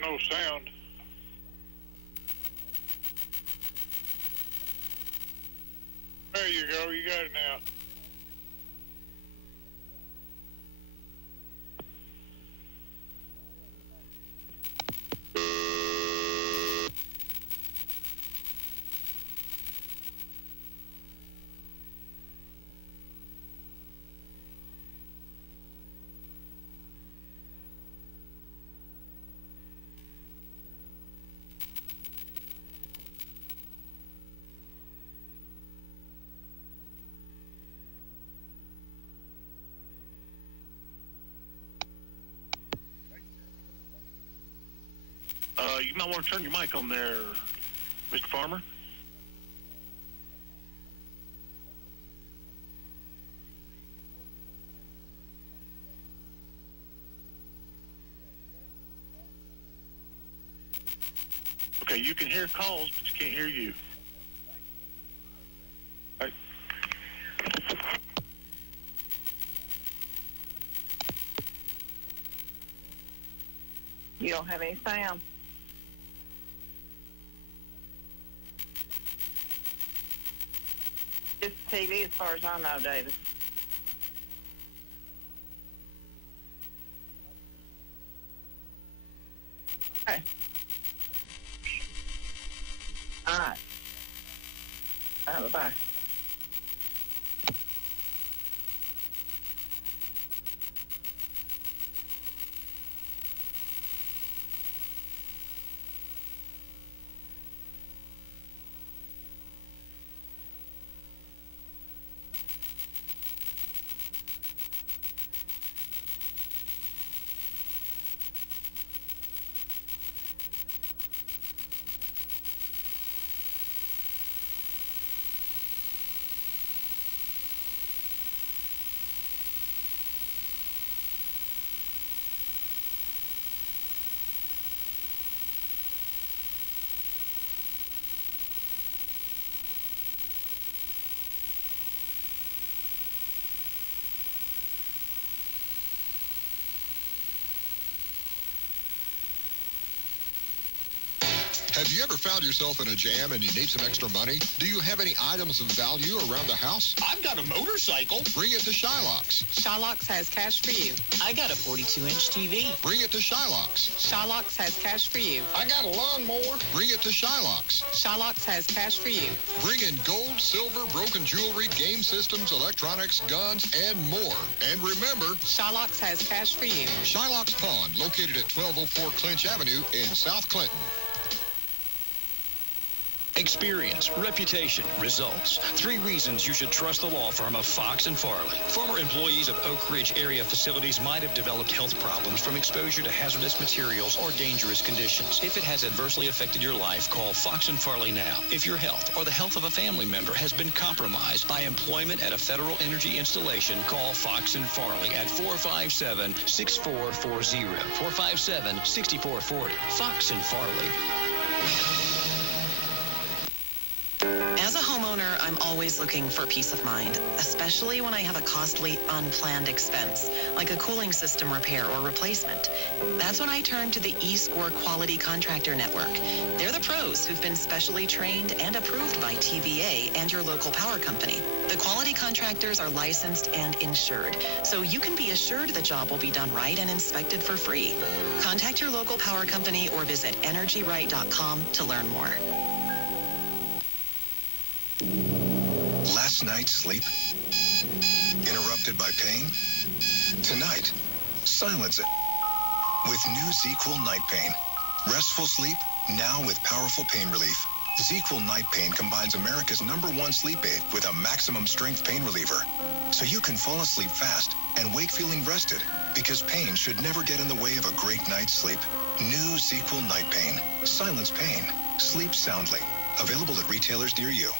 got no sound. There you go. You got it now. You might want to turn your mic on there, Mr. Farmer. Okay, you can hear calls, but you can't hear you. All right. You don't have any sound. Just TV as far as I know, David. Okay. All right. Bye-bye. Have you ever found yourself in a jam and you need some extra money? Do you have any items of value around the house? I've got a motorcycle. Bring it to Shylocks. Shylocks has cash for you. I got a 42-inch TV. Bring it to Shylocks. Shylocks has cash for you. I got a lawnmower. Bring it to Shylocks. Shylocks has cash for you. Bring in gold, silver, broken jewelry, game systems, electronics, guns, and more. And remember, Shylocks has cash for you. Shylocks Pawn, located at 1204 Clinch Avenue in South Clinton. Experience, reputation, results. 3 reasons you should trust the law firm of Fox and Farley. Former employees of Oak Ridge area facilities might have developed health problems from exposure to hazardous materials or dangerous conditions. If it has adversely affected your life, call Fox and Farley now. If your health or the health of a family member has been compromised by employment at a federal energy installation, call Fox and Farley at 457-6440. 457-6440. Fox and Farley. As a homeowner, I'm always looking for peace of mind, especially when I have a costly, unplanned expense, like a cooling system repair or replacement. That's when I turn to the eScore Quality Contractor Network. They're the pros who've been specially trained and approved by TVA and your local power company. The quality contractors are licensed and insured, so you can be assured the job will be done right and inspected for free. Contact your local power company or visit energyright.com to learn more. Last night's sleep? Interrupted by pain? Tonight, silence it with new ZQL Night Pain. Restful sleep, now with powerful pain relief. ZQL Night Pain combines America's #1 sleep aid with a maximum strength pain reliever. So you can fall asleep fast and wake feeling rested, because pain should never get in the way of a great night's sleep. New ZQL Night Pain. Silence pain. Sleep soundly. Available at retailers near you.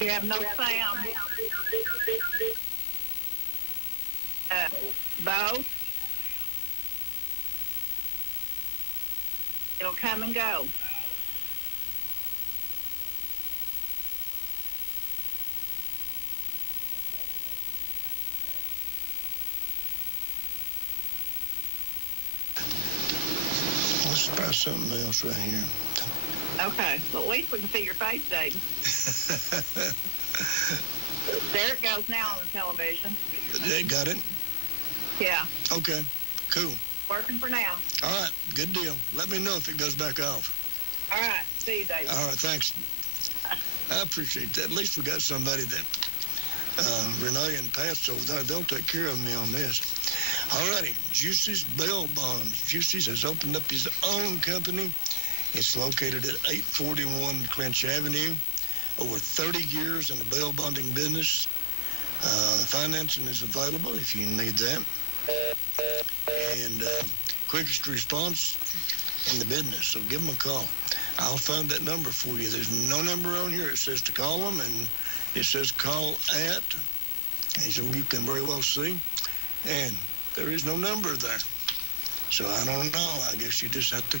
You have no sound. Bo? It'll come and go. Let's try something else right here. Okay, well, at least we can see your face, David. There it goes now on the television. They got it? Yeah. Okay, cool. Working for now. All right, good deal. Let me know if it goes back off. All right, see you, David. All right, thanks. I appreciate that. At least we got somebody that, Renee and Pat's over there, they'll take care of me on this. All righty, Juicy's Bail Bonds. Juicy's has opened up his own company. It's located at 841 Clinch Avenue. Over 30 years in the bail bonding business. Financing is available if you need that. And quickest response in the business, so give them a call. I'll find that number for you. There's no number on here. It says to call them, and it says call at, as you can very well see, and there is no number there. So I don't know. I guess you just have to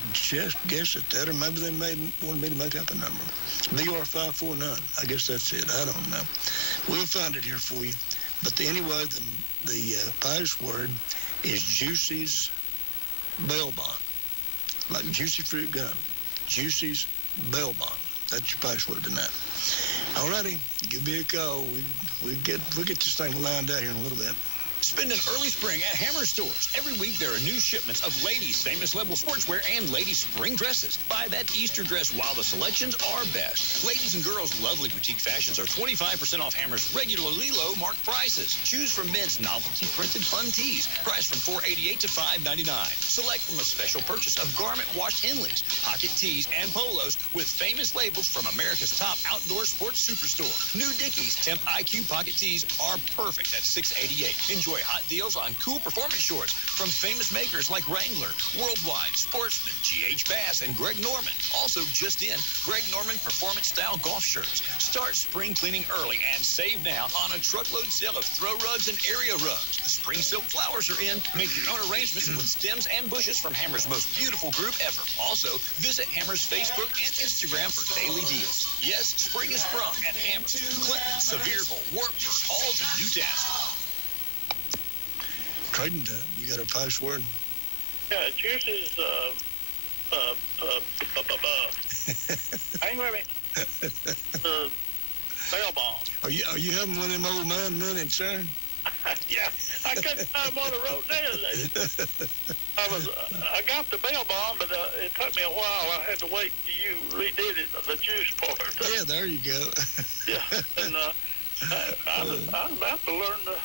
guess at that, or maybe they want me to make up a number. BR549. I guess that's it. I don't know. We'll find it here for you. But anyway, the password is Juicy's Bail Bond. Like Juicy Fruit Gum. Juicy's Bail Bond. That's your password tonight. All righty. Give me a call. We'll get this thing lined out here in a little bit. Spend an early spring at Hammer Stores. Every week there are new shipments of ladies' famous level sportswear and ladies' spring dresses. Buy that Easter dress while the selections are best. Ladies and girls' lovely boutique fashions are 25% off Hammer's regularly low marked prices. Choose from men's novelty printed fun tees, priced from $4.88 to $5.99. Select from a special purchase of garment washed Henleys, pocket tees, and polos with famous labels from America's top outdoor sports superstore. New Dickies Temp IQ pocket tees are perfect at $6.88. Enjoy hot deals on cool performance shorts from famous makers like Wrangler, Worldwide, Sportsman, G.H. Bass, and Greg Norman. Also just in, Greg Norman performance-style golf shirts. Start spring cleaning early and save now on a truckload sale of throw rugs and area rugs. The spring silk flowers are in. Make your own arrangements with stems and bushes from Hammer's most beautiful group ever. Also, visit Hammer's Facebook and Instagram for daily deals. Yes, spring is sprung at Hammer, Clinton, Sevierville, Wartburg, Halls, and Newcastle. Trading time. You got a password? Yeah, Juicy's, hang with me. Bail bond. Are you having one of them old man minutes, sir? Yeah, I couldn't find one that wrote down. I got the bail bond, but it took me a while. I had to wait till you redid it, the juice part. Yeah, there you go. Yeah, and I'm about to learn to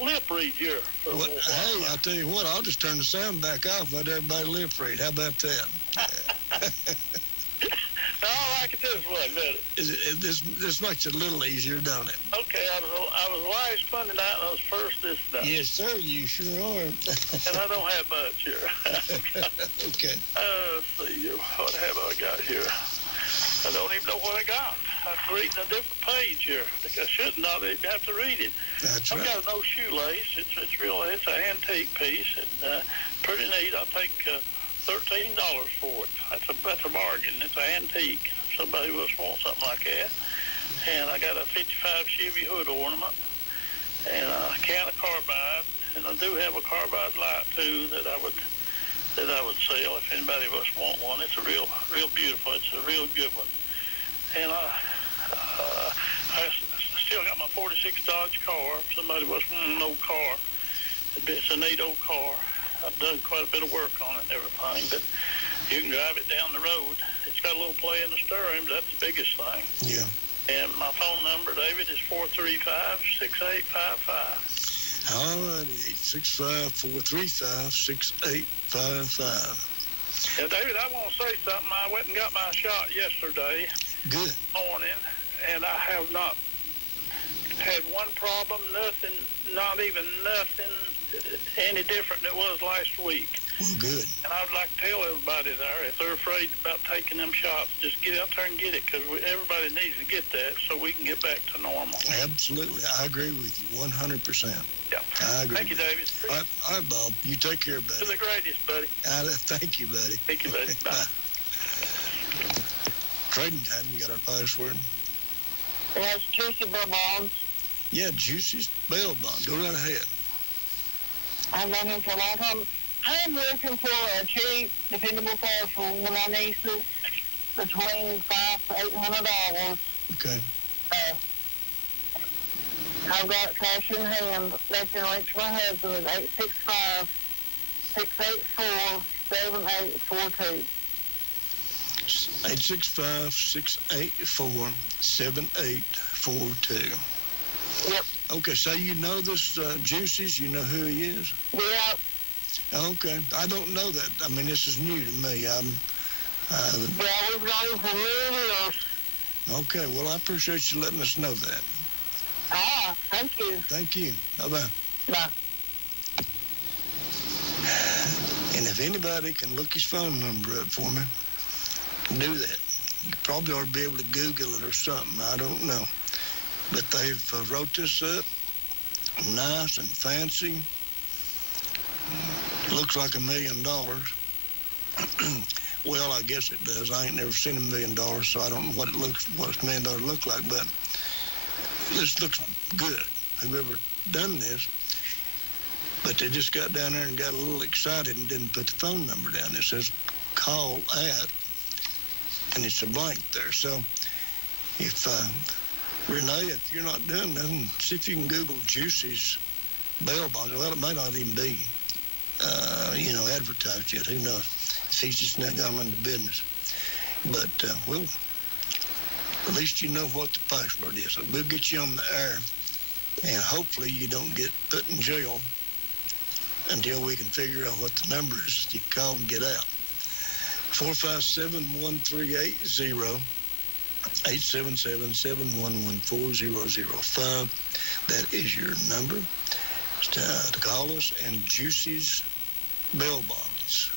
lip read here. Well, hey, I'll tell you what, I'll just turn the sound back off, let everybody lip read. How about that? I can do this one, doesn't it? This makes it a little easier, don't it? Okay, I was last Monday night and I was first this night. Yes, sir, you sure are. And I don't have much here. Okay. Let's see, what have I got here? I don't even know what I got. I'm reading a different page here. I think I should not even have to read it. That's I've right. got an old shoelace. It's an antique piece and pretty neat. I'll take $13 for it. That's a bargain. It's an antique. Somebody must want something like that. And I got a 55 Chevy hood ornament and a can of carbide. And I do have a carbide light too that I would sell if anybody must want one. It's a real beautiful. It's a real good one. And I still got my 46 Dodge car. If somebody must want an old car, it's a neat old car. I've done quite a bit of work on it and everything, but you can drive it down the road. It's got a little play in the steering, but that's the biggest thing. Yeah. And my phone number, David, is 435-6855. All righty, 865-435-6855. Yeah, David, I want to say something. I went and got my shot yesterday Good. morning, and I have not had one problem, nothing, not even nothing any different than it was last week. Well, good. And I'd like to tell everybody there, if they're afraid about taking them shots, just get out there and get it, because everybody needs to get that so we can get back to normal. Absolutely. I agree with you 100%. Yeah. I agree. Thank you, David. All right, Bob. You take care, buddy. You're the greatest, buddy. Thank you, buddy. Thank you, buddy. Bye. Trading time, you got our password? Yes, Juicy Bail Bonds. Yeah, Juicy's bail bond. Go right ahead. I've known him for a long time. I'm looking for a cheap, dependable car for one of my nieces between $500 to $800. Okay. I've got cash in hand. They can reach my husband at 865-684-7842. 865-684-7842. Yep. Okay, so you know this Juicy's? You know who he is? Yep. Okay. I don't know that. I mean, this is new to me. Yeah, we've known him for many years. Okay, well, I appreciate you letting us know that. Thank you. Thank you. Bye-bye. Bye. And if anybody can look his phone number up for me, do that. You probably ought to be able to Google it or something. I don't know. But they've wrote this up nice and fancy. Looks like $1 million. Well, I guess it does. I ain't never seen $1 million, so I don't know what $1 million look like, but this looks good. Whoever done this, but they just got down there and got a little excited and didn't put the phone number down. It says call at, and it's a blank there. So if Renee, if you're not doing nothing, see if you can Google Juicy's bail bonds. Well, it may not even be, advertised yet. Who knows? If he's just not gone into business. But, well, at least you know what the password is. So we'll get you on the air, and hopefully you don't get put in jail until we can figure out what the number is. You can call and get out. 457-1380. 877-711-4005. That is your number to call us. And Juicy's bail bonds.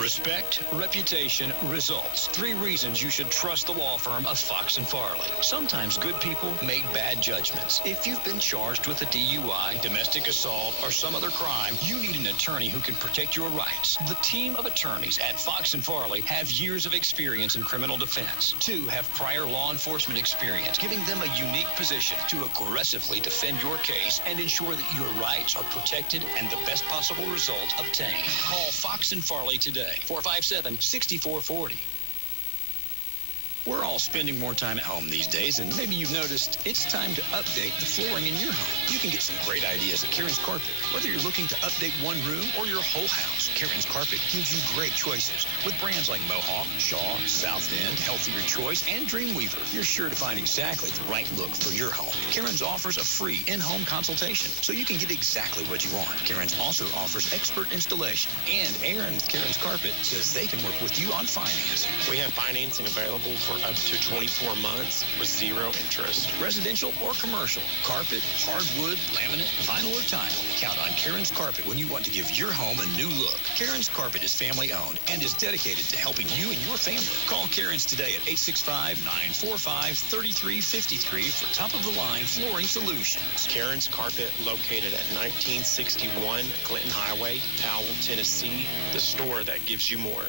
Respect, reputation, results. 3 reasons you should trust the law firm of Fox & Farley. Sometimes good people make bad judgments. If you've been charged with a DUI, domestic assault, or some other crime, you need an attorney who can protect your rights. The team of attorneys at Fox & Farley have years of experience in criminal defense. 2 have prior law enforcement experience, giving them a unique position to aggressively defend your case and ensure that your rights are protected and the best possible result obtained. Call Fox & Farley today. 457-6440. We're all spending more time at home these days, and maybe you've noticed it's time to update the flooring in your home. You can get some great ideas at Kieran's Carpet. Whether you're looking to update one room or your whole house, Kieran's Carpet gives you great choices. With brands like Mohawk, Shaw, South End, Healthier Choice, and Dreamweaver, you're sure to find exactly the right look for your home. Kieran's offers a free in-home consultation, so you can get exactly what you want. Kieran's also offers expert installation, and Aaron with Kieran's Carpet says they can work with you on financing. We have financing available for up to 24 months with 0 interest. Residential or commercial, carpet, hardwood, laminate, vinyl, or tile. Count on Kieran's Carpet when you want to give your home a new look. Kieran's Carpet is family-owned and is dedicated to helping you and your family. Call Kieran's today at 865-945-3353 for top-of-the-line flooring solutions. Kieran's Carpet, located at 1961 Clinton Highway, Powell, Tennessee, the store that gives you more.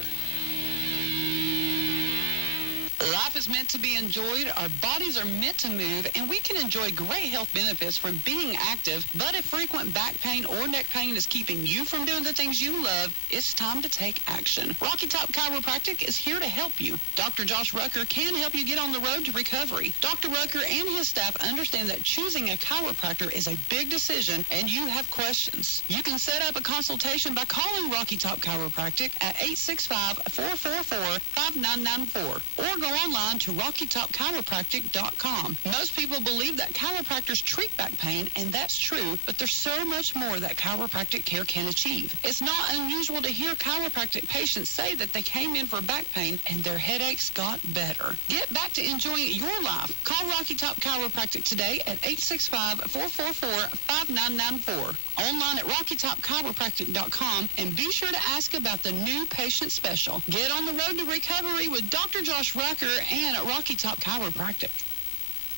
Life is meant to be enjoyed, our bodies are meant to move, and we can enjoy great health benefits from being active. But if frequent back pain or neck pain is keeping you from doing the things you love, it's time to take action. Rocky Top Chiropractic is here to help you. Dr. Josh Rucker can help you get on the road to recovery. Dr. Rucker and his staff understand that choosing a chiropractor is a big decision, and you have questions. You can set up a consultation by calling Rocky Top Chiropractic at 865-444-5994 or go online online to RockyTopChiropractic.com. Most people believe that chiropractors treat back pain, and that's true, but there's so much more that chiropractic care can achieve. It's not unusual to hear chiropractic patients say that they came in for back pain and their headaches got better. Get back to enjoying your life. Call Rocky Top Chiropractic today at 865-444-5994. Online at RockyTopChiropractic.com, and be sure to ask about the new patient special. Get on the road to recovery with Dr. Josh Rucker and Rocky Top Chiropractic.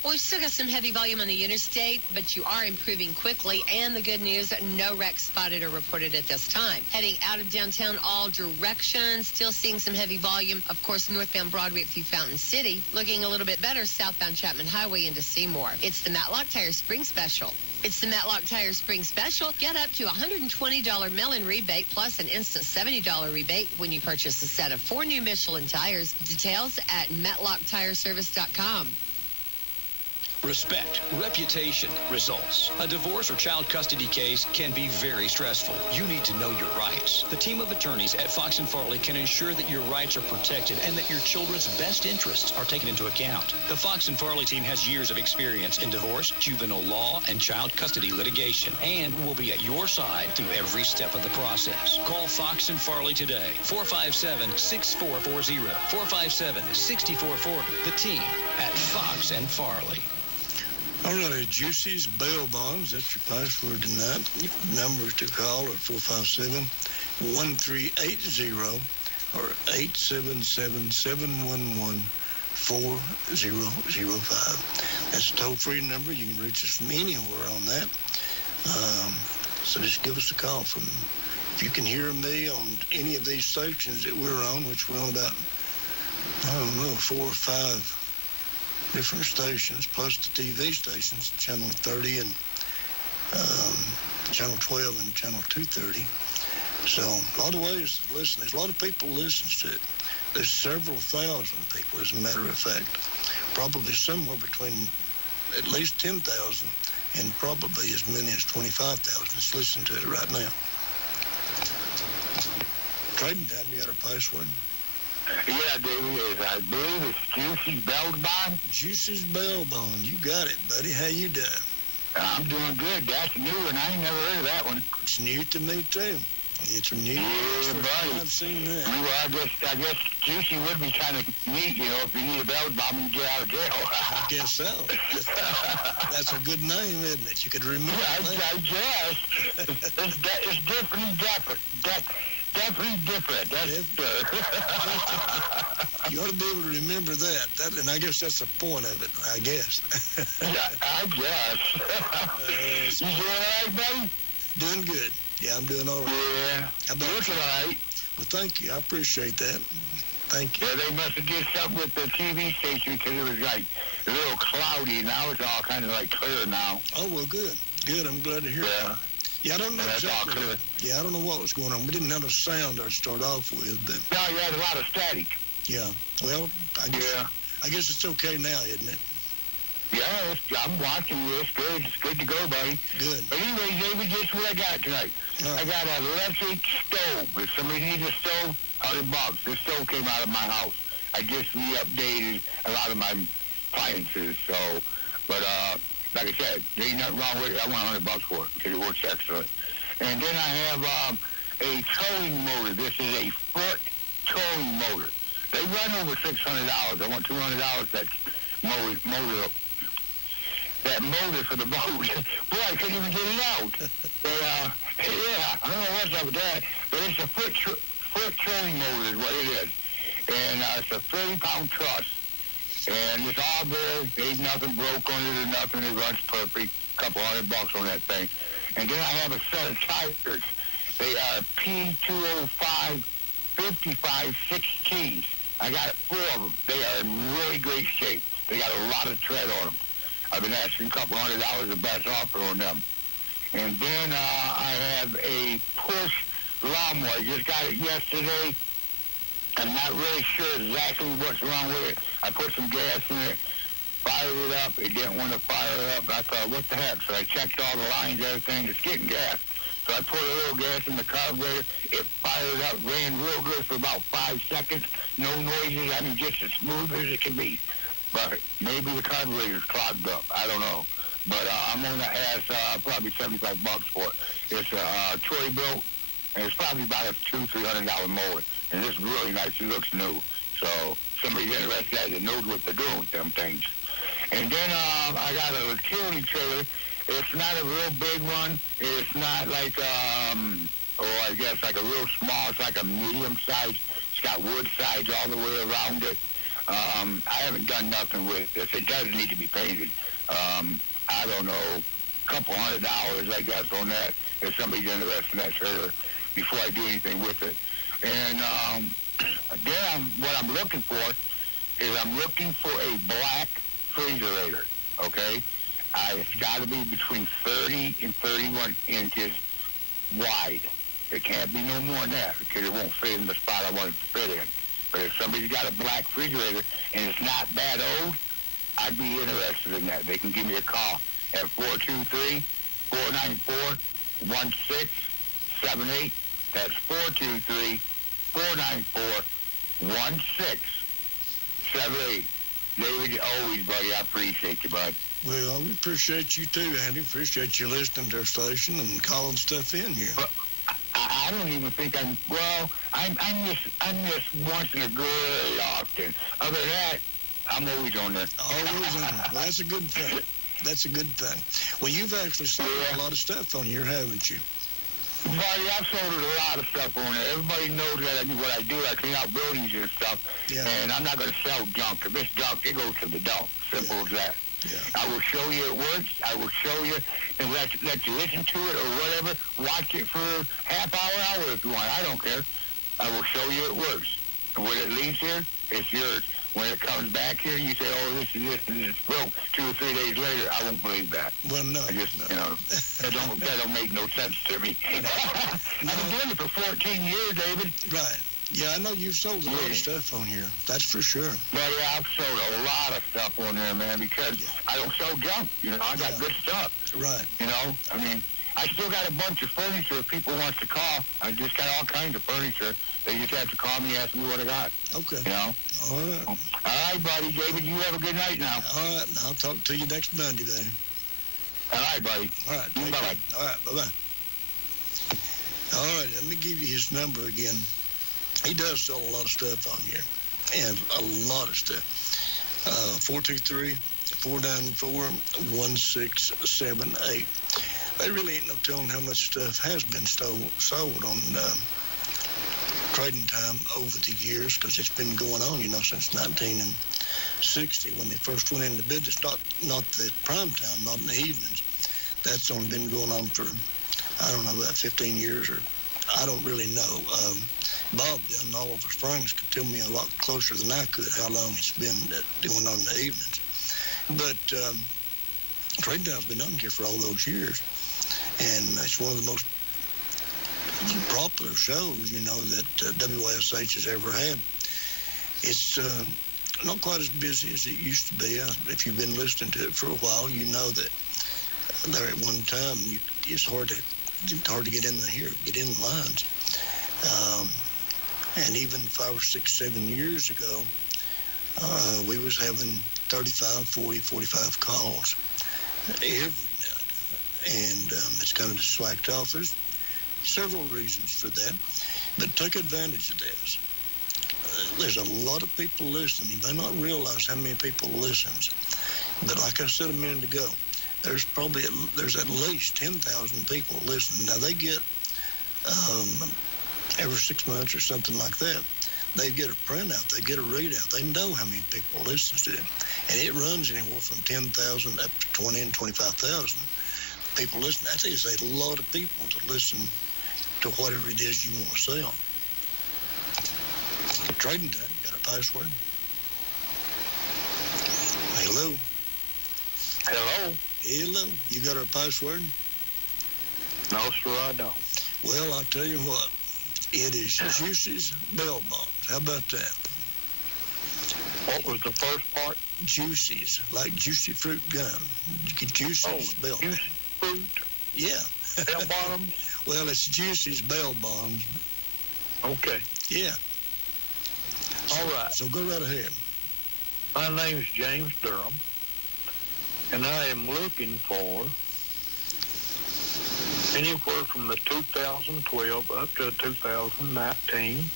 Well, we've still got some heavy volume on the interstate, but you are improving quickly. And the good news, no wrecks spotted or reported at this time. Heading out of downtown all directions, still seeing some heavy volume. Of course, northbound Broadway through Fountain City. Looking a little bit better southbound Chapman Highway into Seymour. It's the Matlock Tire Spring Special. It's the Matlock Tire Spring Special. Get up to $120 mail-in rebate plus an instant $70 rebate when you purchase a set of 4 new Michelin tires. Details at MatlockTireservice.com. Respect, reputation, results. A divorce or child custody case can be very stressful. You need to know your rights. The team of attorneys at Fox and Farley can ensure that your rights are protected and that your children's best interests are taken into account. The Fox and Farley team has years of experience in divorce, juvenile law, and child custody litigation, and will be at your side through every step of the process. Call Fox and Farley today, 457-6440, 457-6440. The team at Fox and Farley. All right, Juicy's Bail Bonds. That's your password tonight. Numbers to call are 457-1380 or 877-711-4005. That's a toll-free number. You can reach us from anywhere on that. So just give us a call. If you can hear me on any of these stations that we're on, which we're on about, 4 or 5 different stations, plus the TV stations, Channel 30 and Channel 12 and Channel 230. So a lot of ways to listen. There's a lot of people listen to it. There's several thousand people, as a matter of fact. Probably somewhere between at least 10,000 and probably as many as 25,000 that's listening to it right now. Trading time, you got our password? Yeah, Davey, I believe it's Juicy's Bail Bond. Juicy's Bail Bond. You got it, buddy. How you doing? I'm doing good. That's a new one. I ain't never heard of that one. It's new to me, too. It's new. Yeah, buddy. I've seen that. Well, I guess Juicy would be kind of neat, if you need a bail bond and get out of jail. I guess so. That's a good name, isn't it? You could remember that. I guess. It's definitely different. Definitely different. That's You ought to be able to remember that. And I guess that's the point of it, I guess. Yeah, I guess. You doing all right, buddy? Doing good. Yeah, I'm doing all right. Yeah. How about looking all right. Well, thank you. I appreciate that. Thank you. Yeah, they must have did something with the TV station because it was like a little cloudy. Now it's all kind of like clear now. Oh, well, good. Good. I'm glad to hear that. Yeah, I don't know exactly. Yeah, I don't know what was going on. We didn't have a sound to start off with, but. No, you had a lot of static. Yeah. Well, I guess it's okay now, isn't it? Yeah, I'm watching you. It's good. It's good to go, buddy. Good. But anyway, David, guess what I got tonight? Right. I got an electric stove. If somebody needs a stove, $100. This stove came out of my house. I just re-updated a lot of my appliances. So, but like I said, there ain't nothing wrong with it. I want $100 for it because it works excellent. And then I have a towing motor. This is a foot towing motor. They run over $600. I want $200. That's motor. That motor for the boat. Boy, I couldn't even get it out. But, yeah, I don't know what's up with that. But it's a foot towing motor is what it is. And it's a 30-pound truss. And it's all there. Ain't nothing broke on it or nothing. It runs perfect. Couple $100 on that thing. And then I have a set of tires. They are P205 55 6Ts. I got 4 of them. They are in really great shape. They got a lot of tread on them. I've been asking a couple $100 the best offer on them. And then I have a push lawnmower. I just got it yesterday. I'm not really sure exactly what's wrong with it. I put some gas in it, fired it up. It didn't want to fire up. I thought, what the heck? So I checked all the lines, everything. It's getting gas. So I poured a little gas in the carburetor. It fired up, ran real good for about 5 seconds. No noises. I mean, just as smooth as it can be. But maybe the carburetor's clogged up. I don't know. But I'm going to ask probably $75 for it. It's a Troy built, and it's probably about a $200-300 mower. And it's really nice. It looks new. So somebody's interested that knows what they're doing with them things. And then I got a utility trailer. It's not a real big one. It's not like, I guess like a real small. It's like a medium size. It's got wood sides all the way around it. I haven't done nothing with this. It does need to be painted. I don't know, a couple $100, I guess, on that, if somebody's interested in that trailer, before I do anything with it. And then what I'm looking for is I'm looking for a black refrigerator, okay? It's got to be between 30 and 31 inches wide. It can't be no more than that, because it won't fit in the spot I want it to fit in. But if somebody's got a black refrigerator and it's not that old, I'd be interested in that. They can give me a call at 423-494-1678. That's 423-494-1678. David, always, buddy, I appreciate you, bud. Well, we appreciate you too, Andy. Appreciate you listening to our station and calling stuff in here. But I don't even think I miss once in a great often. Other than that, I'm always on there. Always on there. Well, that's a good thing. That's a good thing. Well, you've actually sold a lot of stuff on here, haven't you? Buddy, I've sold a lot of stuff on there. Everybody knows that I do what I do. I clean out buildings and stuff. Yeah. And I'm not going to sell junk. If it's junk, it goes to the dump. Simple as that. Yeah. I will show you it works. I will show you and let you listen to it or whatever. Watch it for half hour if you want. I don't care. I will show you it works. And when it leaves here, it's yours. When it comes back here, you say, oh, this is this and it's broke. 2 or 3 days later, I won't believe that. Well, no. I just, that don't make no sense to me. I've been doing it for 14 years, David. Right. Yeah, I know you've sold a lot of stuff on here. That's for sure. Well, yeah, I've sold a lot of stuff on there, man, because I don't sell junk. I got good stuff. Right. I mean, I still got a bunch of furniture if people want to call. I just got all kinds of furniture. They just have to call me and ask me what I got. Okay. All right. All right, buddy. David, you have a good night now. All right. I'll talk to you next Monday, then. All right, buddy. All right. Bye-bye. All right. Bye-bye. All right. Let me give you his number again. He does sell a lot of stuff on here. And a lot of stuff. 423-494-1678. There really ain't no telling how much stuff has been sold on Trading Time over the years, because it's been going on, since 1960 when they first went into business. Not the prime time, not in the evenings. That's only been going on for, I don't know, about 15 years, or I don't really know. Bob down in Oliver Springs could tell me a lot closer than I could how long it's been going on in the evenings. But Trading Time's been on here for all those years. And it's one of the most popular shows, that WYSH has ever had. It's not quite as busy as it used to be. If you've been listening to it for a while, you know that there at one time, it's hard to get in get in the lines. And even 5 or 6, 7 years ago, we was having 35, 40, 45 calls every night. And it's kind of slacked off. There's several reasons for that, but take advantage of this. There's a lot of people listening. You may not realize how many people listens, but like I said a minute ago, there's at least 10,000 people listening. Now they get every 6 months or something like that, they get a printout, they get a readout. They know how many people listen to it, and it runs anywhere from 10,000 up to 20 and 25,000 people listen. That is a lot of people to listen to whatever it is you want to sell. Trading Time, got a password? Hello? Hello? Hello? You got our password? No, sir, I don't. Well, I'll tell you what. It is Juicy's Bell Bombs. How about that? What was the first part? Juicy's, like juicy fruit gum. You get Juicy's Bell Bombs. Juicy fruit? Yeah. Bell bottoms? Well, it's Juicy's Bail Bonds. Okay. Yeah. All right. So go right ahead. My name's James Durham, and I am looking for anywhere from the 2012 up to 2019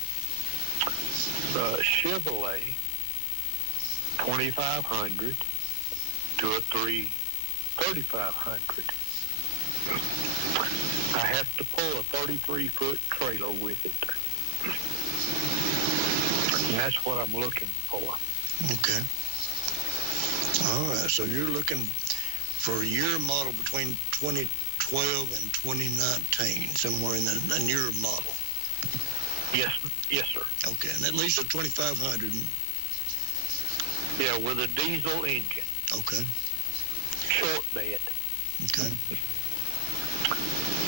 Chevrolet 2500 to a 3500. I have to pull a 33-foot trailer with it. And that's what I'm looking for. Okay. All right. So you're looking for your model between 2012 and 2019, somewhere in your model. Yes, sir. Okay, and at least a 2500. Yeah, with a diesel engine. Okay. Short bed. Okay.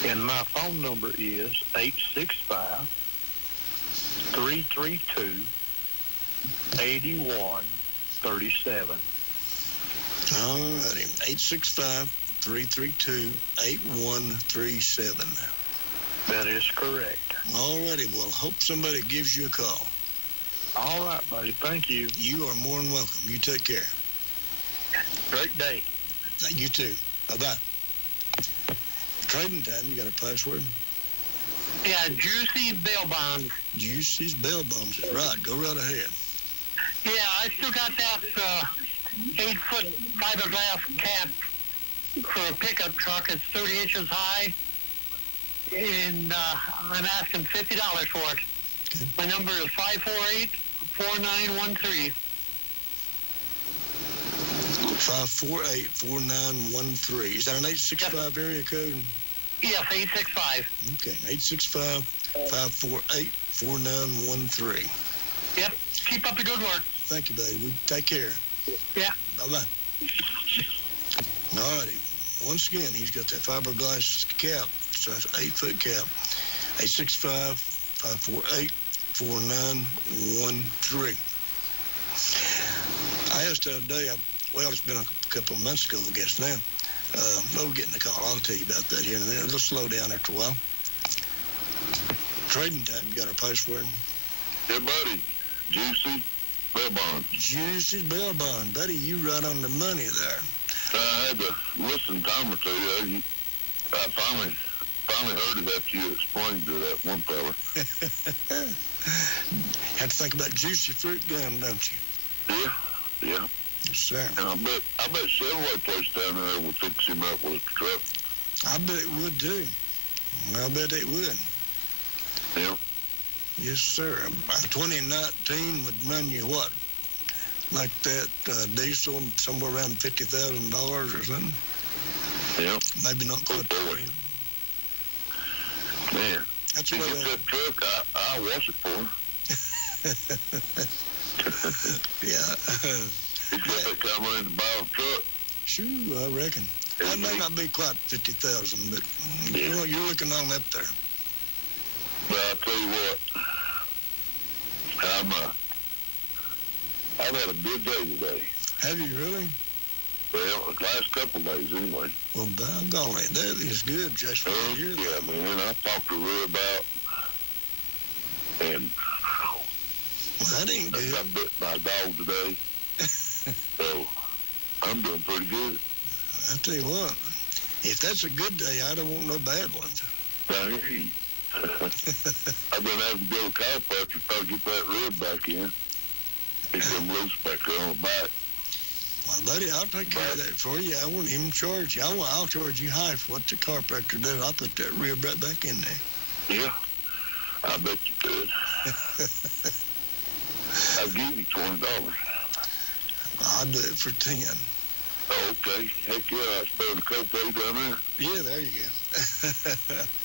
And my phone number is 865-332-8137. All righty. 865-332-8137. That is correct. All righty. Well, hope somebody gives you a call. All right, buddy. Thank you. You are more than welcome. You take care. Great day. You too. Bye-bye. Trading time, you got a password? Yeah, Juicy Bail Bonds. Juicy's Bail Bonds is right. Go right ahead. Yeah, I still got that 8-foot fiberglass cap for a pickup truck. It's 30 inches high, and I'm asking $50 for it. Okay. My number is 548-4913. 548-4913. Is that an 865 area code? Yes, 865. Okay, 865-548-4913. Yep. Keep up the good work. Thank you, buddy. We take care. Yeah. Bye-bye. All righty. Once again, he's got that fiberglass cap. So that's an 8-foot cap. 865-548-4913. I asked the other day, it's been a couple of months ago, I guess now. We're getting the call. I'll tell you about that here in a minute. It'll slow down after a while. Trading time. You got our password? Yeah, buddy. Juicy Bail Bond. Juicy Bail Bond. Buddy, you right on the money there. I had to listen a time or two. I finally heard it after you explained to that one fella. Have to think about juicy fruit gum, don't you? Yeah. Yes, sir. And I bet Chevrolet place down there will fix him up with a truck. I bet it would, too. I bet it would. Yeah. Yes, sir. 2019 would run you what? Like that diesel, somewhere around $50,000 or something? Yeah. Maybe not quite that. Man. That's what that truck, I'll wash it for him. Yeah. He's got that kind of money to buy a truck. Sure, I reckon. That may not be quite 50,000, but you're looking on up there. But I'll tell you what, I've had a good day today. Have you really? Well, the last couple of days anyway. Well, by golly, that is good, Joshua. Yeah, man, I talked to Roy about, and that ain't good. I bit my dog today. So, I'm doing pretty good. I tell you what, if that's a good day, I don't want no bad ones. I hear you. I've been having to go to the chiropractor to get that rib back in. He's been loose back there on the back. Well, buddy, I'll take care of that for you. I won't even charge you. I'll charge you high for what the chiropractor does. I'll put that rib right back in there. Yeah, I bet you could. I'll give you $20. I'll do it for 10. Oh, okay. Heck yeah, I spelled the copay down there. Yeah, there you go.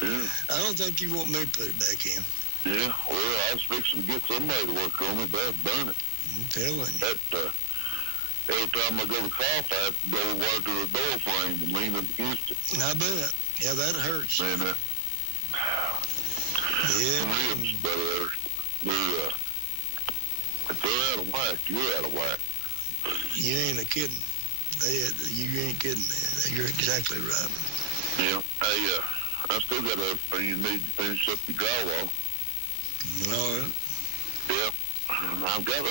Yeah. I don't think you want me to put it back in. Yeah, well, I was fixing to get somebody to work on it, but I've done it. I'm telling you. That, every time I go to cough, I have to go right to the door frame and lean up against it. I bet. Yeah, that hurts. Man, yeah. Ribs, but if they're out of whack, you're out of whack. You ain't kidding. You ain't kidding, man. You're exactly right. Yeah. Hey, I still got everything you need to finish up your drywall. All right. Yeah. I got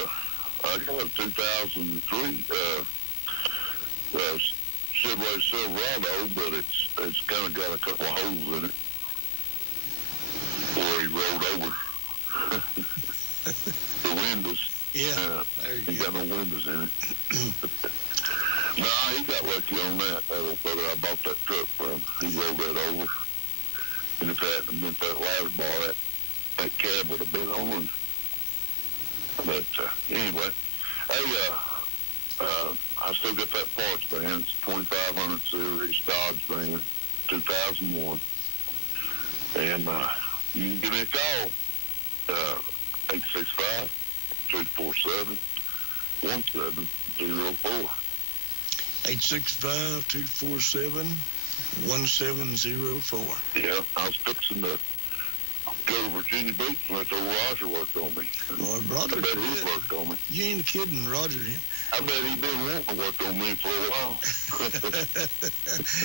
a 2003 Chevrolet Silverado, but it's kind of got a couple of holes in it where he rolled over. The windows. Yeah. He got no windows in it. No, he got lucky on that old fella I bought that truck from. He rolled that over. And if that hadn't meant that ladder bar, that cab would have been on. But anyway, hey, I still got that parts van. It's 2500 series Dodge van, 2001. And you can give me a call, 865-247-1704. 865-247-1704. Yeah, I was fixing to go to Virginia Beach and let old Roger work on me. Well, Roger, I bet he worked on me. You ain't kidding, Roger. I bet he's been wanting to work on me for a while.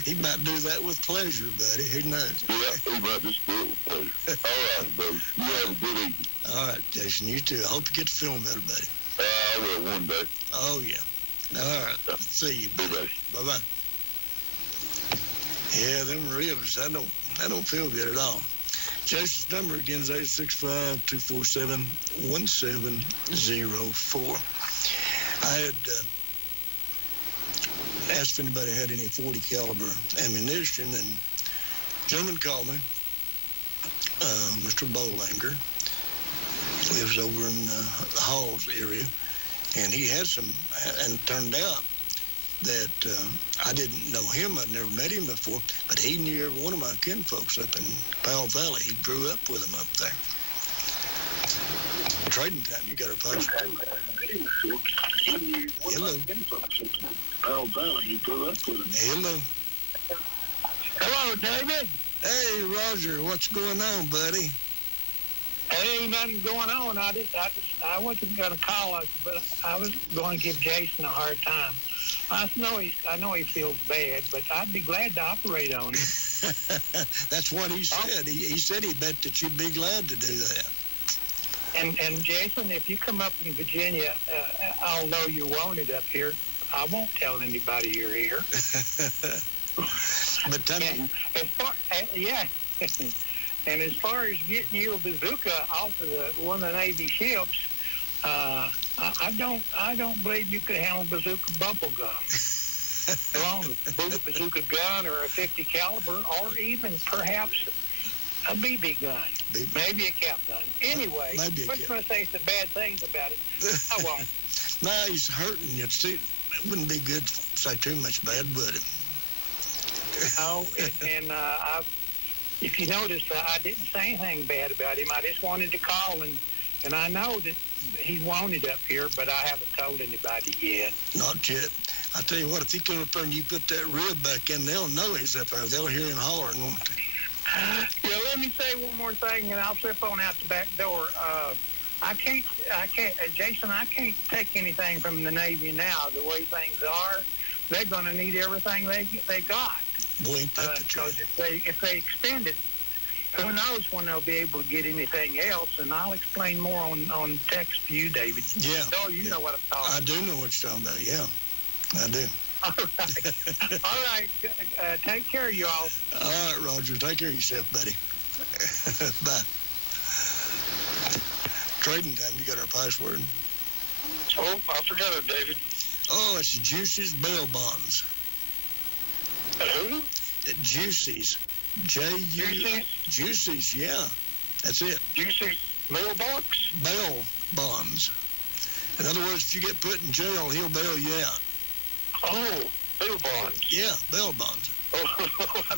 He might do that with pleasure, buddy. Who knows? Yeah, he might just do it with pleasure. All right, buddy. You have a good evening. All right, Jason. You too. I hope you get to film better, buddy. I will one day. Oh, yeah. All right. See you, buddy. Bye-bye. Yeah, them ribs, that don't feel good at all. Jason's number again is 865-247-1704. I had asked if anybody had any 40 caliber ammunition, and a gentleman called me, Mr. Bolanger, lives over in the Halls area, and he had some, and it turned out that I didn't know him. I'd never met him before, but he knew every one of my kinfolks up in Powell Valley. He grew up with them up there. Trading time, you got our post. Hello. Powell Valley, he grew up with him. Hello. Hello, David. Hey, Roger, what's going on, buddy? Ain't nothing going on. I wasn't going to call us, but I was going to give Jason a hard time. I know he feels bad, but I'd be glad to operate on him. That's what he said. He said he bet that you'd be glad to do that. And Jason, if you come up in Virginia, I'll know you're wanted up here. I won't tell anybody you're here. But tell me, and as far as getting you a bazooka off of one of the Navy ships, I don't believe you could handle bazooka bubble gum. Along a bazooka gun or a 50 caliber, or even perhaps a BB gun, maybe a cap gun. Anyway, I'm going to say some bad things about it. I won't. No, he's hurting you. It wouldn't be good to say too much bad, would it? No, and if you notice, I didn't say anything bad about him. I just wanted to call, and I know that he's wanted up here, but I haven't told anybody yet. Not yet. I tell you what, if he come up there and you put that rib back in, they'll know he's up there. They'll hear him hollering, won't they? Yeah, let me say one more thing, and I'll slip on out the back door. Jason, I can't take anything from the Navy now. The way things are, they're going to need everything they got. Boy, ain't that the truth. Because if they expend it, who knows when they'll be able to get anything else? And I'll explain more on text to you, David. Yeah. So you know what I'm talking about. I do know what you're talking about. Yeah, I do. All right. All right. Take care, you all. All right, Roger. Take care of yourself, buddy. Bye. Trading time. You got our password? Oh, I forgot it, David. Oh, it's Juicy's Bail Bonds. Who? Juicy's. Juicy's, yeah. That's it. Juicy's mailbox? Bail bonds. In other words, if you get put in jail, he'll bail you out. Oh, bail bonds. Yeah, bail bonds. Oh, I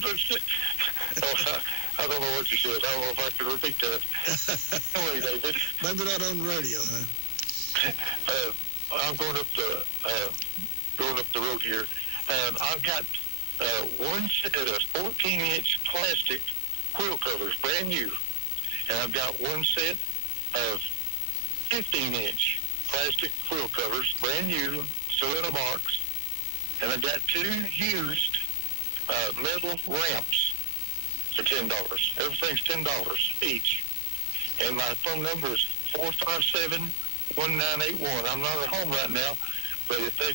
don't know what you said. I don't know if I can repeat that. Anyway, David. Maybe not on the radio, huh? I'm going up the road here, and I've got one set of 14-inch plastic wheel covers, brand new, and I've got one set of 15-inch plastic wheel covers, brand new, still in a box, and I've got two used metal ramps. for $10. Everything's $10 each. And my phone number is 457-1981. I'm not at home right now, but if they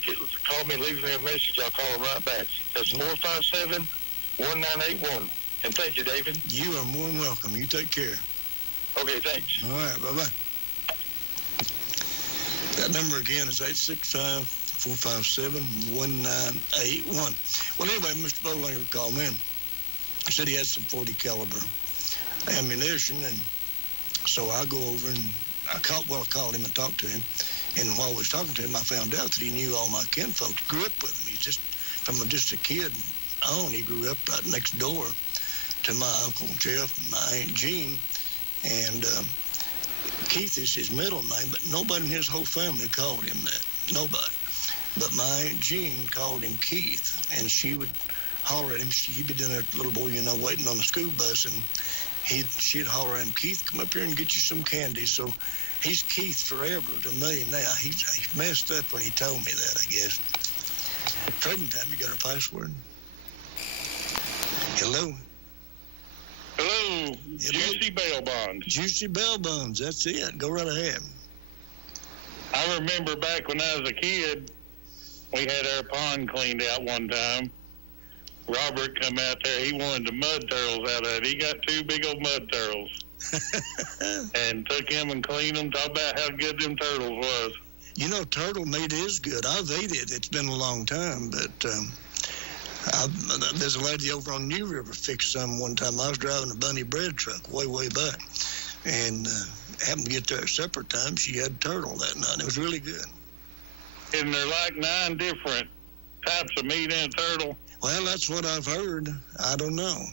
call me, leave me a message, I'll call them right back. That's 457-1981. And thank you, David. You are more than welcome. You take care. Okay, thanks. All right, bye-bye. That number again is 865-457-1981. Well, anyway, Mr. Bolinger called me in. He said he had some .40 caliber ammunition, and so I go over and I called him and talked to him. And while I was talking to him, I found out that he knew all my kinfolks, grew up with him. He's just a kid on. He grew up right next door to my Uncle Jeff and my Aunt Jean. And Keith is his middle name, but nobody in his whole family called him that. Nobody. But my Aunt Jean called him Keith, and she would holler at him. He'd be down there, little boy, waiting on the school bus, and she'd holler at him, Keith, come up here and get you some candy. So he's Keith forever to me now. He messed up when he told me that, I guess. Trading time, you got a password? Hello? Hello, Juicy Bail Bonds. Juicy Bail Bonds, that's it. Go right ahead. I remember back when I was a kid, we had our pond cleaned out one time. Robert come out there. He wanted the mud turtles out of it. He got 2 big old mud turtles and took them and cleaned them. Talk about how good them turtles was. Turtle meat is good. I've ate it. It's been a long time, but there's a lady over on New River fixed some one time. I was driving a Bunny bread truck way back, and happened to get there at supper time. She had turtle that night. It was really good. Isn't there like 9 different types of meat in a turtle? Well, that's what I've heard. I don't know,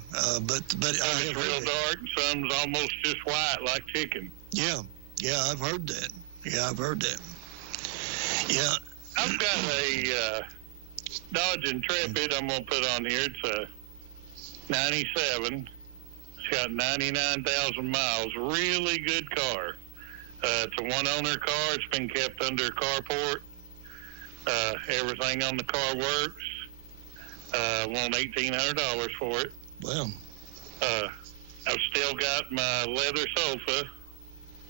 but it's real dark. Some's almost just white, like chicken. Yeah, I've heard that. Yeah. I've got a Dodge Intrepid I'm going to put on here. It's a 97. It's got 99,000 miles. Really good car. It's a one-owner car. It's been kept under a carport. Everything on the car works. Want $1,800 for it. Wow. I've still got my leather sofa.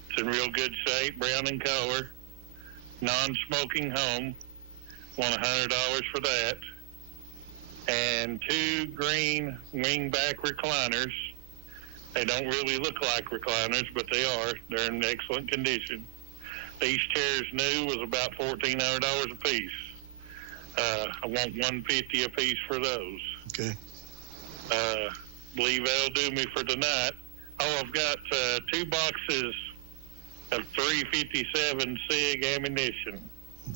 It's in real good shape, brown in color. Non-smoking home. Want $100 for that. And 2 green wingback recliners. They don't really look like recliners, but they are. They're in excellent condition. These chairs new was about $1,400 a piece. I want $150 a piece for those. Okay. Believe that'll do me for tonight. Oh, I've got 2 boxes of 357 SIG ammunition.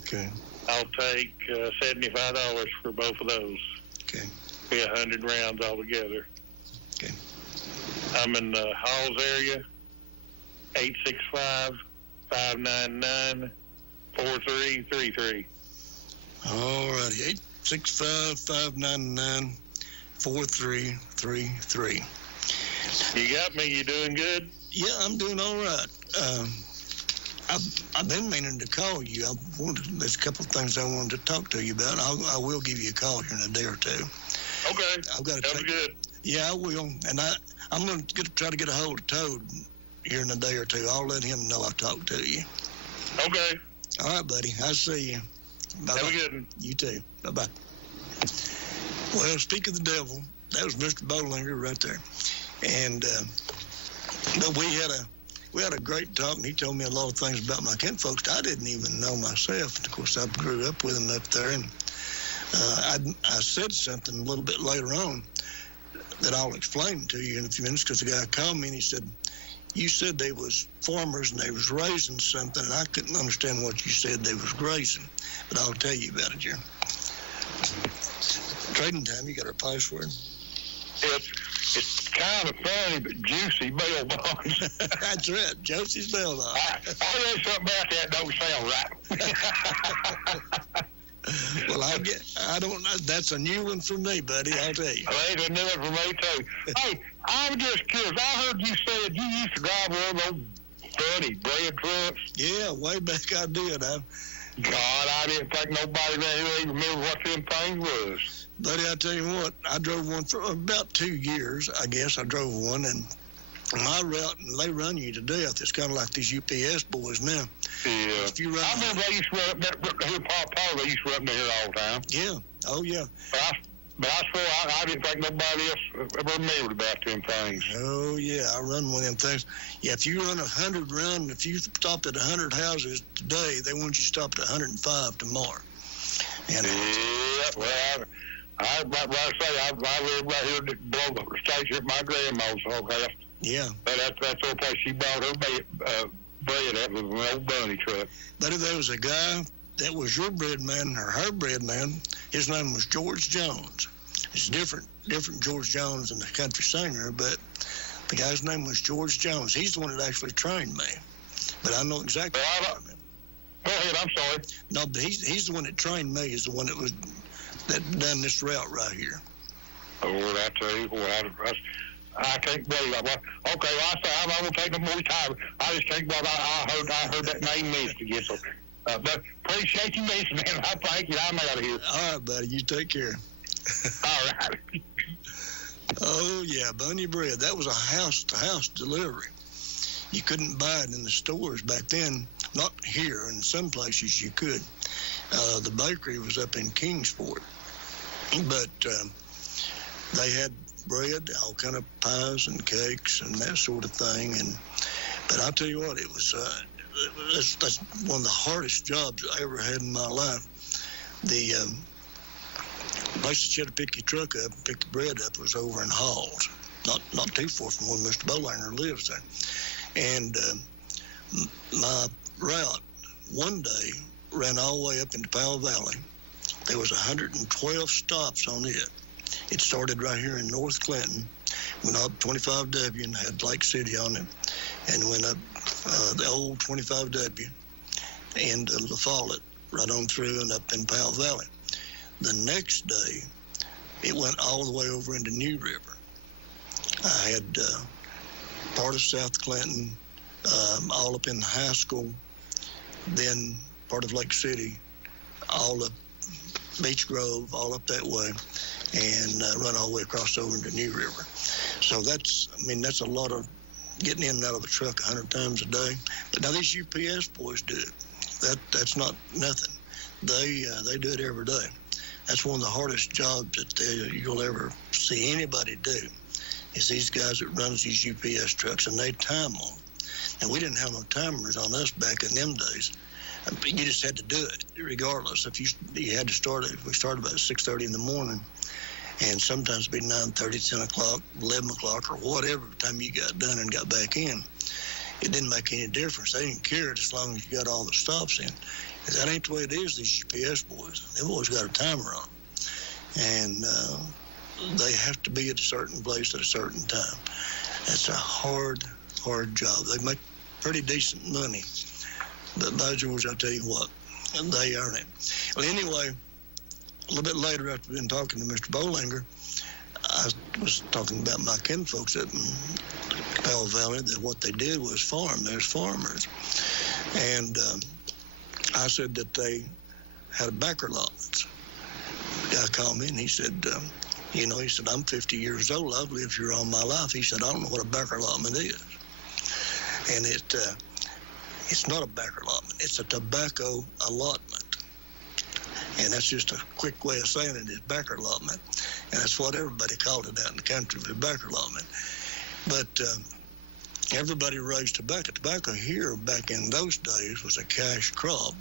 Okay. I'll take $75 for both of those. Okay. Be 100 rounds altogether. Okay. I'm in the Halls area. 865-599-4333. All righty. 865-599-4333. You got me. You doing good? Yeah, I'm doing all right. I've been meaning to call you. There's a couple of things I wanted to talk to you about. I will give you a call here in a day or two. Okay. That'll be good. Yeah, I will. And I'm going to try to get a hold of Toad here in a day or two. I'll let him know I talked to you. Okay. All right, buddy. I'll see you. Bye-bye. Have a good one. You too. Bye-bye. Well, speak of the devil, that was Mr. Bolinger right there. And but we had a great talk, and he told me a lot of things about my kinfolks I didn't even know myself. And of course, I grew up with him up there, and I said something a little bit later on that I'll explain to you in a few minutes, because the guy called me and he said, you said they was farmers and they was raising something, and I couldn't understand what you said they was grazing, but I'll tell you about it here. Trading time, you got our password? It's kind of funny, but Juicy Bail Bonds. That's right, Josie's Bail Bonds. I read something about that don't sound right. Well, I don't know. That's a new one for me, buddy, I'll tell you. That's a new one for me, too. Hey, I'm just curious. I heard you said you used to drive one of those funny bread trucks. Yeah, way back I did. God, I didn't think nobody really remember what them things was. Buddy, I tell you what, I drove one for about 2 years, I guess. I drove one, and my route, and they run you to death. It's kind of like these UPS boys now. Yeah. If you run, I remember they used to run up here, Paul, they used to run up here all the time. Yeah. Oh, yeah. But I swear, I didn't think nobody else ever remembered about them things. Oh, yeah, I run one of them things. Yeah, if you run 100 round, if you stopped at 100 houses today, they want you stopped at 105 tomorrow. And yeah, well, I live right here below the station at my grandma's old house. Yeah. But that's the place she bought her bread at was an old bunny truck. But if there was a guy that was your bread man or her bread man, his name was George Jones. It's different George Jones than the country singer, but the guy's name was George Jones. He's the one that actually trained me. But I know exactly what I mean. Go ahead, I'm sorry. No, but he's the one that trained me, is the one that done this route right here. Oh, I tell you what, I can't believe that. Okay, well, I'm not going to take no more time. I just think what I heard that name missed again. So, but appreciate you listening. I thank you. I'm out of here. All right, buddy. You take care. All right. Oh, yeah, Bunny Bread. That was a house-to-house delivery. You couldn't buy it in the stores back then. Not here. In some places you could. The bakery was up in Kingsport. But they had bread, all kind of pies and cakes and that sort of thing. But I'll tell you what, it was that's one of the hardest jobs I ever had in my life. The place that you had to pick your truck up and pick the bread up was over in Halls, not too far from where Mr. Bolanger lives there. And my route one day ran all the way up into Powell Valley. There was 112 stops on it. It started right here in North Clinton, went up 25W and had Lake City on it, and went up the old 25W and La Follette, right on through and up in Powell Valley. The next day, it went all the way over into New River. I had part of South Clinton, all up in Haskell, then part of Lake City, all up Beach Grove, all up that way, and run all the way across over into New River. So that's a lot of getting in and out of a truck 100 times a day. But now these UPS boys do it. That's not nothing. They do it every day. That's one of the hardest jobs that you'll ever see anybody do, is these guys that runs these UPS trucks, and they time them. And we didn't have no timers on us back in them days. You just had to do it, regardless. If you had to start it, we started about 6:30 in the morning, and sometimes it'd be 9:30, 10 o'clock, 11 o'clock, or whatever time you got done and got back in. It didn't make any difference. They didn't care as long as you got all the stops in. That ain't the way it is, these UPS boys. They've always got a timer on. And they have to be at a certain place at a certain time. That's a hard job. They make pretty decent money. But by George, I'll tell you what, they earn it. Well, anyway, a little bit later after we've been talking to Mr. Bolanger, I was talking about my kinfolks up in Powell Valley, that what they did was farm. There's farmers. And I said that they had a back allotment. The guy called me and he said, he said, I'm 50 years old. I've lived here all my life. He said, I don't know what a back allotment is. And it's not a back allotment. It's a tobacco allotment. And that's just a quick way of saying it, is back allotment. And that's what everybody called it out in the country, the back allotment. But everybody raised tobacco. Tobacco here back in those days was a cash crop,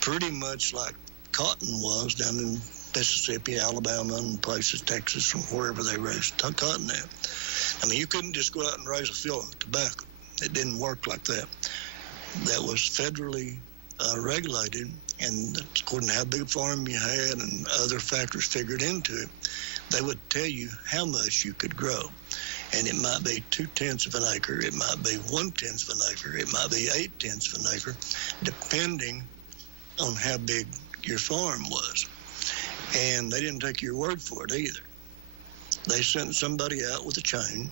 pretty much like cotton was down in Mississippi, Alabama, and places, Texas, from wherever they raised cotton at. I mean, you couldn't just go out and raise a field of tobacco. It didn't work like that. That was federally regulated, and according to how big a farm you had and other factors figured into it, they would tell you how much you could grow. And it might be 0.2 of an acre, it might be 0.1 of an acre, it might be 0.8 of an acre, depending on how big your farm was. And they didn't take your word for it either. They sent somebody out with a chain,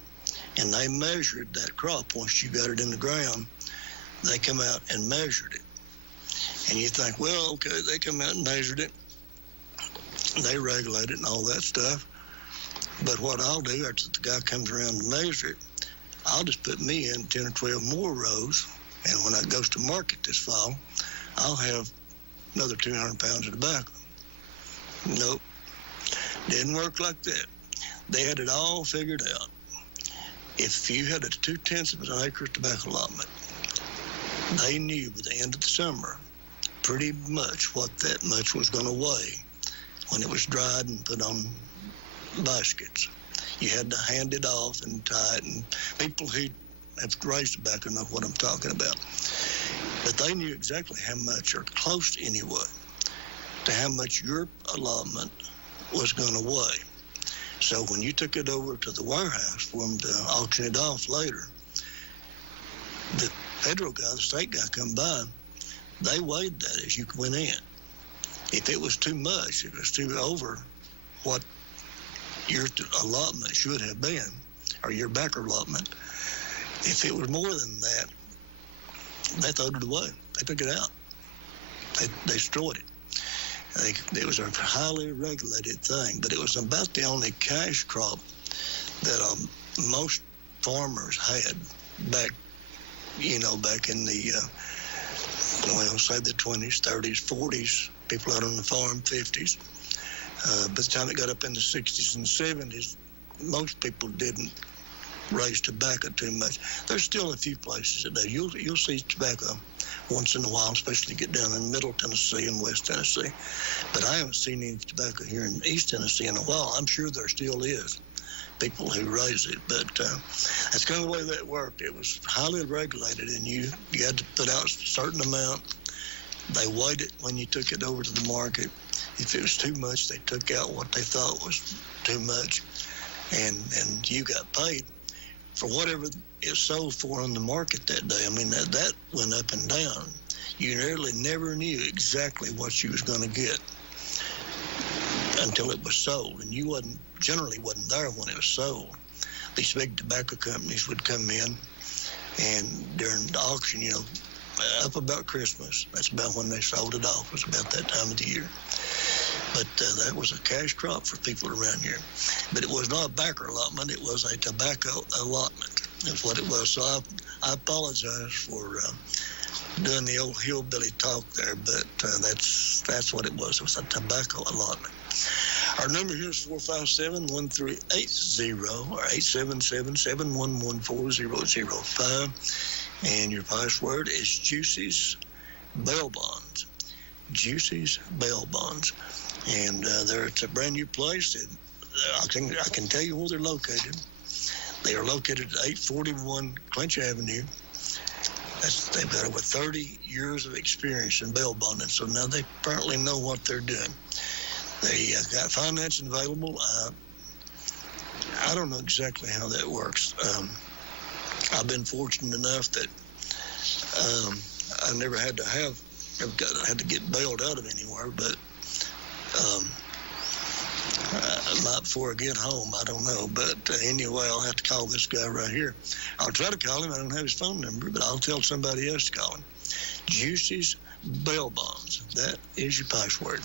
and they measured that crop. Once you got it in the ground, they come out and measured it. And you think, well, okay, they come out and measured it. They regulate it and all that stuff. But what I'll do after the guy comes around to measure it, I'll just put me in 10 or 12 more rows. And when that goes to market this fall, I'll have another 200 pounds of tobacco. Nope. Didn't work like that. They had it all figured out. If you had a 2/10 of an acre tobacco allotment, they knew by the end of the summer pretty much what that much was going to weigh when it was dried and put on baskets. You had to hand it off and tie it, and people who have raised tobacco know what I'm talking about. But they knew exactly how much, or close anyway, to how much your allotment was going to weigh. So when you took it over to the warehouse for them to auction it off later, the federal guy, the state guy come by, they weighed that as you went in. If it was too much, if it was too over what your allotment should have been, or your backer allotment, if it was more than that, they threw it away. They took it out. They destroyed it. It was a highly regulated thing, but it was about the only cash crop that most farmers had back in the, say the 20s, 30s, 40s, people out on the farm, 50s. By the time it got up in the 60s and 70s, most people didn't raise tobacco too much. There's still a few places that do. You'll see tobacco once in a while, especially get down in Middle Tennessee and West Tennessee. But I haven't seen any tobacco here in East Tennessee in a while. I'm sure there still is people who raise it, but that's kind of the way that worked. It was highly regulated, and you had to put out a certain amount. They weighed it when you took it over to the market. If it was too much, they took out what they thought was too much, and you got paid for whatever it sold for on the market that day. I mean, that went up and down. You really never knew exactly what you was going to get until it was sold, and you generally wasn't there when it was sold. These big tobacco companies would come in, and during the auction, up about Christmas, that's about when they sold it off. It was about that time of the year. But that was a cash crop for people around here. But it was not a backer allotment. It was a tobacco allotment. That's what it was. So I apologize for doing the old hillbilly talk there, but that's what it was. It was a tobacco allotment. Our number here is 457-1380 or 877-711-4005. And your password is Juicy's Bail Bonds. Juicy's Bail Bonds. And it's a brand new place. And I can tell you where they're located. They are located at 841 Clinch Avenue. They've got over 30 years of experience in bail bonding, so now they apparently know what they're doing. They got financing available. I don't know exactly how that works. I've been fortunate enough that I never had to get bailed out of anywhere, but before I get home, I don't know. But anyway, I'll have to call this guy right here. I'll try to call him. I don't have his phone number, but I'll tell somebody else to call him. Juicy's Bail Bonds. That is your password.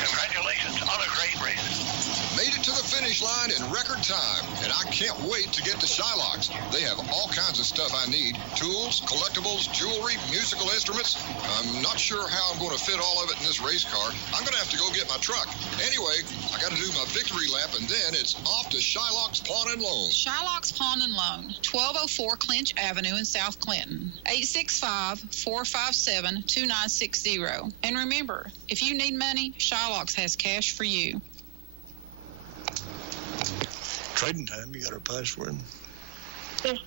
Congratulations on a great race. Made it to the finish line in record time, and I can't wait to get to Shylocks. They have all kinds of stuff I need: tools, collectibles, jewelry, musical instruments. I'm not sure how I'm going to fit all of it in this race car. I'm going to have to go get my truck. Anyway, I got to do my victory lap, and then it's off to Shylocks Pawn and Loan. Shylocks Pawn and Loan, 1204 Clinch Avenue in South Clinton, 865-457-2960. And remember, if you need money, Shylocks has cash for you. Trading time, you got our password? Yes,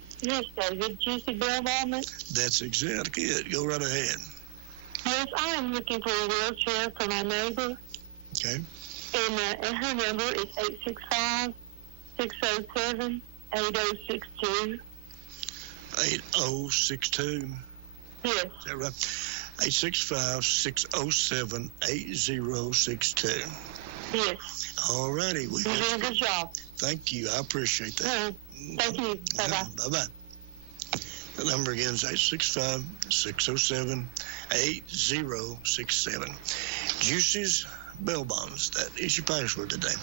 David. Juicy Bail Bonds? That's exactly it. Go right ahead. Yes, I am looking for a wheelchair for my neighbor. Okay. And her number is 865-607-8062. 8062? Yes. Is that right? 865-607-8062. Yes. All righty. You're doing a good job. Thank you. I appreciate that. Thank you. Bye-bye. Bye-bye. The number again is 865-607-8067. Juicy's Bail Bonds. That is your password today.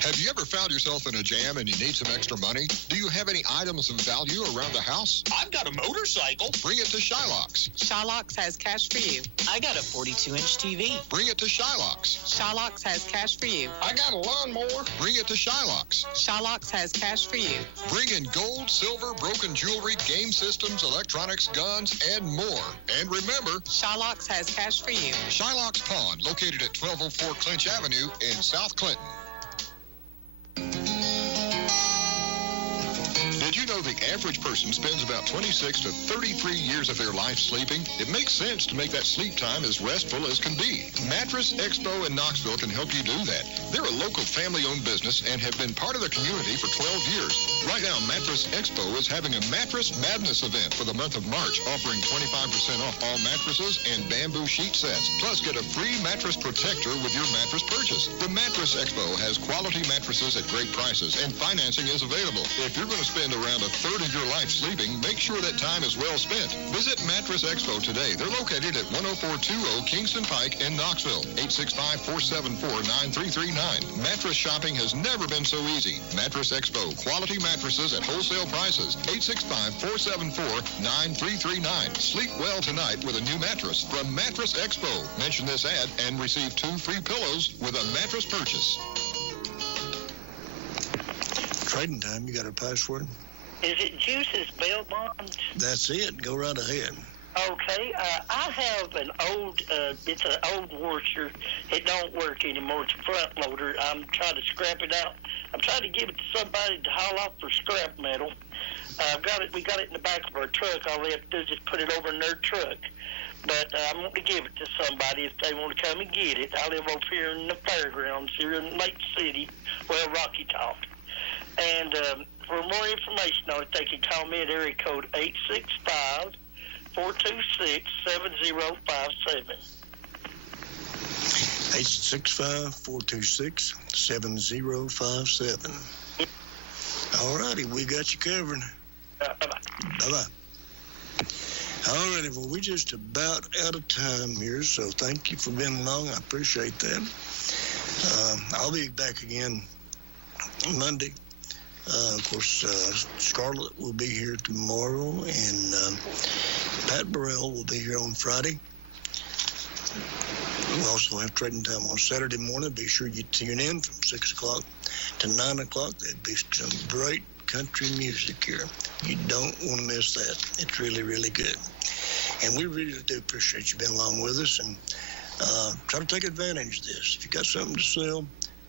Have you ever found yourself in a jam and you need some extra money? Do you have any items of value around the house? I've got a motorcycle. Bring it to Shylock's. Shylock's has cash for you. I got a 42-inch TV. Bring it to Shylock's. Shylock's has cash for you. I got a lawnmower. Bring it to Shylock's. Shylock's has cash for you. Bring in gold, silver, broken jewelry, game systems, electronics, guns, and more. And remember, Shylock's has cash for you. Shylock's Pawn, located at 1204 Clinch Avenue in South Clinton. Did you know the average person spends about 26 to 33 years of their life sleeping? It makes sense to make that sleep time as restful as can be. Mattress Expo in Knoxville can help you do that. They're a local family-owned business and have been part of the community for 12 years. Right now, Mattress Expo is having a Mattress Madness event for the month of March, offering 25% off all mattresses and bamboo sheet sets. Plus, get a free mattress protector with your mattress purchase. The Mattress Expo has quality mattresses at great prices, and financing is available. If you're going to spend around a third of your life sleeping, make sure that time is well spent. Visit Mattress Expo today. They're located at 10420 Kingston Pike in Knoxville. 865-474-9339. Mattress shopping has never been so easy. Mattress Expo. Quality mattresses at wholesale prices. 865-474-9339. Sleep well tonight with a new mattress from Mattress Expo. Mention this ad and receive 2 free pillows with a mattress purchase. Trading time, you got a password? Is it Juice's Bail Bonds? That's it. Go right ahead. Okay, I have an old, it's an old washer. It don't work anymore. It's a front loader. I'm trying to scrap it out. I'm trying to give it to somebody to haul off for scrap metal. We got it in the back of our truck. All they have to do is just put it over in their truck. But I'm going to give it to somebody if they want to come and get it. I live over here in the fairgrounds here in Lake City, well, Rocky Top. And for more information on it, they can call me at area code 865-426-7057. 865-426-7057. All righty, we got you covered. Bye-bye. Bye-bye. All righty, well, we're just about out of time here, so thank you for being along. I appreciate that. I'll be back again Monday. Of course, Scarlett will be here tomorrow, and Pat Burrell will be here on Friday. We'll also have trading time on Saturday morning. Be sure you tune in from 6 o'clock to 9 o'clock. There'll be some great country music here. You don't want to miss that. It's really, really good. And we really do appreciate you being along with us, and try to take advantage of this. If you got something to sell,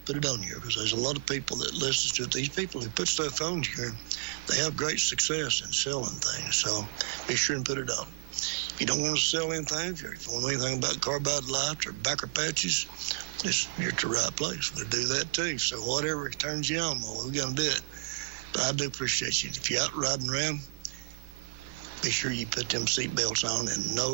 put it on here, because there's a lot of people that listen to it. These people who put stuff on here, they have great success in selling things, so be sure and put it on. If you don't want to sell anything, if you want to know anything about carbide lights or backer patches, you're at the right place. We'll do that too. So whatever turns you on, well, we're going to do it. But I do appreciate you. If you're out riding around, be sure you put them seat belts on and know